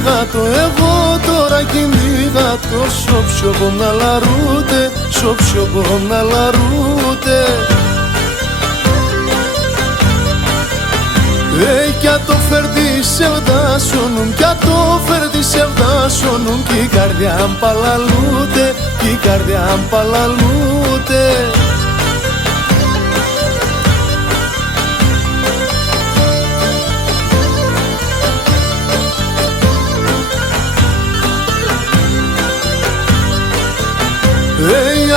κυνηγάτο, εγώ τώρα κυνηγάτο. Σ' όποιο να λαρούτε, σ' όποιο να λαρούτε. Κι αν το φέρνει σε βδάσονουν, κι αν το φέρνει σε βδάσονουν, κι η καρδιά μπαλαλούτε, κι η καρδιά μπαλαλούτε.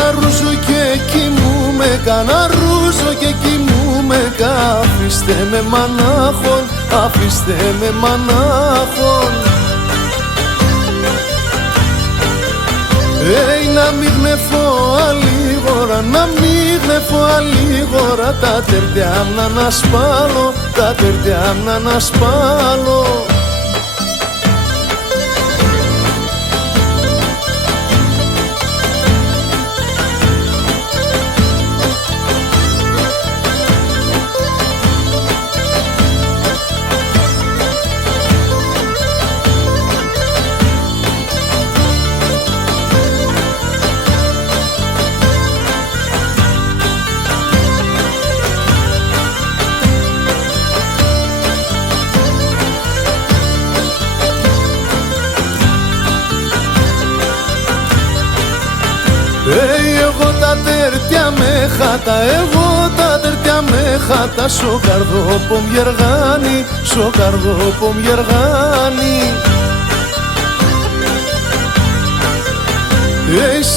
Αρούζω και κοιμούμαι καν, αρούζω και κοιμούμαι καν. Αφήστε με μανάχων, αφήστε με μανάχων. Να μην γνεφώ άλλη γώρα, να μην γνεφώ άλλη γώρα. Τα τερτιά μου να ανασπάλω, τα τερτιά μου να ανασπάλω. Εγώ τα τερτιά με χάτα, εγώ τα τερτιά με χάτα. Σο καρδόπο μιεργάνι, σο καρδόπο μιεργάνι.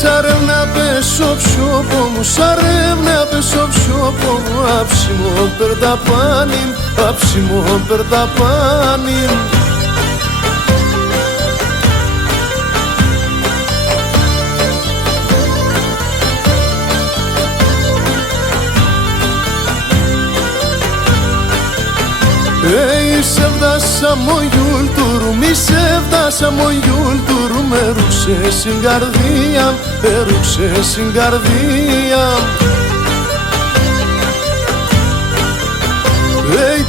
Σαρεύνα πέσω ψιόπο μου, σαρεύνα πέσω ψιόπο μου. Άψιμο περταπάνιν, άψιμο περταπάνιν. Σε βδάσα μου γιουλτουρού, μη σε βδάσα μου γιουλτουρού. Με ρούξε στην καρδία, με ρούξε στην καρδία.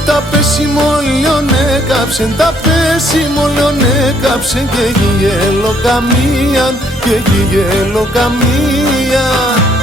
Τα πέσιμο λιόν έκαψεν, τα πέσιμο λιόν έκαψεν. Και γυελοκαμίαν, και γυελοκαμίαν.